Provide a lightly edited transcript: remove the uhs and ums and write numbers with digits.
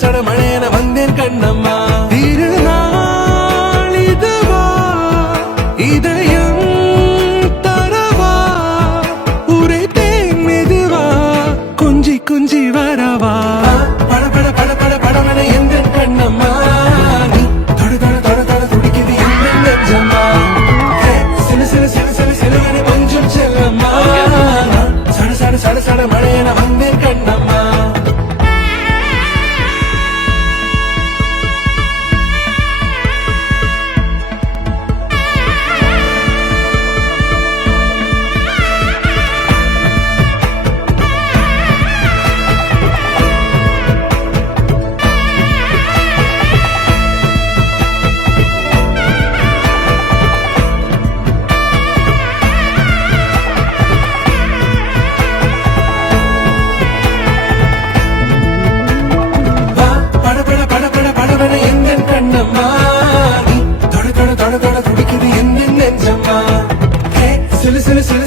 சட மழையென வந்தேன் கண்ணம்மா. திருநாள் இதுவா இதயம் தரவா உரைத்தேன் மெதுவா கொஞ்சி கொஞ்சி வரவா. பட பட பட பட படவென எந்தன் கண்ணம்மா நீ தொட தொட தொட தொட துடிக்குது எந்தன் நெஞ்சம்மா. சிலு சிலு சிலு சிலு சிலுவென கொஞ்சம் செல்லம்மா. சட சட சட சட மழையென வந்தேன் கண்ணம்மா. சிலு சிலு சிலு